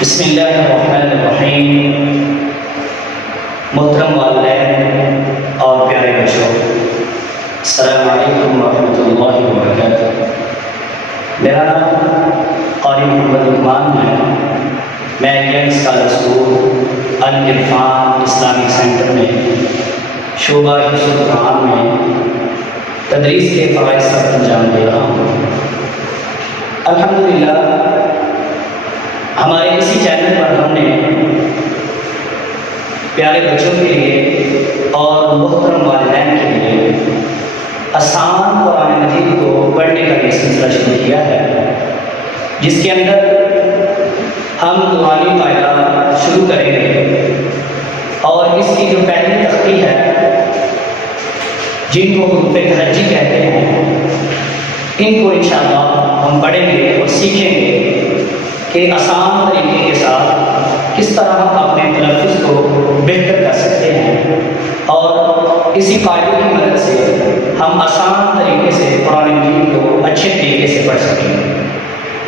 बिस्मिल्लाहिर्रहमानिर्रहीम। मोहतरम वालिदैन और प्यारे बच्चों, अस्सलामु अलैकुम वरहमतुल्लाहि वबरकातुहू। मेरा नाम क़ारी मोहम्मद उस्मान है। मैं यंग स्कॉलर स्कूल अल इरफान इस्लामिक सेंटर में शोबा हिफ्ज़ुल कुरान में तदरीस के फ़राइज़ का अंजाम दे रहा हूँ। अल्हम्दुलिल्लाह, हमारे इसी चैनल पर हमने प्यारे बच्चों के लिए और मोहतरम वालिदैन के लिए आसान कुरान मजीद को पढ़ने का ये सिलसिला शुरू किया है, जिसके अंदर हम दुआनी कायदा शुरू करेंगे और इसकी जो पहली तख्ती है, जिनको हुरूफ़े तहज्जी कहते हैं, इनको इंशाअल्लाह हम पढ़ेंगे और सीखेंगे कि आसान तरीके के साथ किस तरह हम अपने तलफ़्फ़ुज़ को बेहतर कर सकते हैं और इसी कायदे की मदद से हम आसान तरीके से कुरान मजीद को अच्छे तरीके से पढ़ सकेंगे।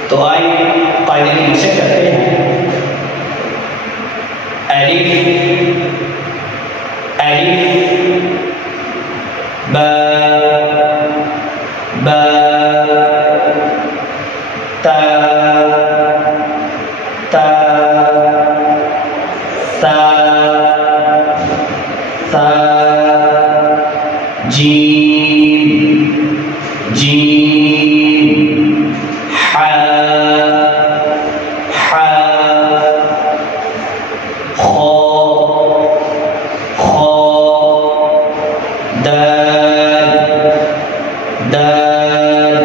तो आइए कायदे की मशक़ करते हैं। अलिफ अलिफ बा बा ता ता ता ता जीम जीम हा हा खो खो दाल दाल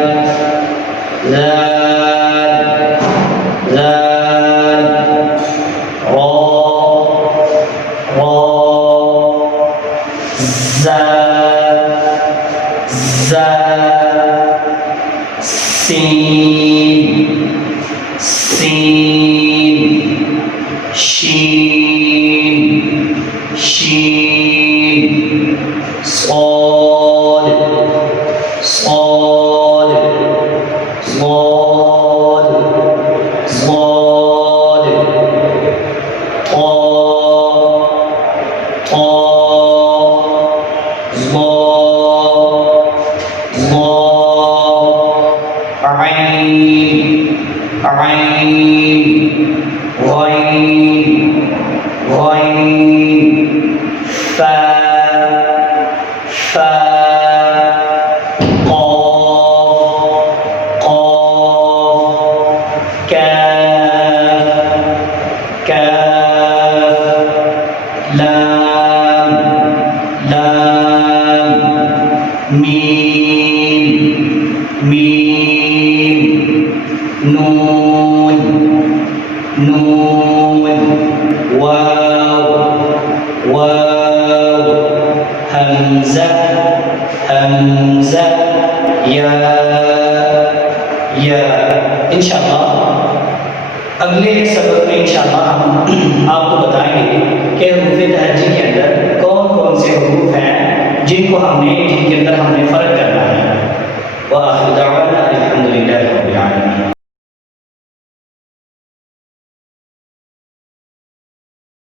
लाल लाल रो रो जा जा सीन सीन शीन शीन صاد صاد صاد صاد طا طا ظا ظا عين عين غين غين فا فا قاف قاف كاف كاف لام لام ميم ميم نون نون واو واو همزة همزة या इंशाअल्लाह अगले सबक में इंशाअल्लाह हम आपको बताएंगे कि हुरूफ़े तहज्जी के अंदर कौन कौन से हुरूफ हैं जिनके अंदर हमने फ़र्क करना है। व आखिर दावाना अल्हम्दुलिल्लाह।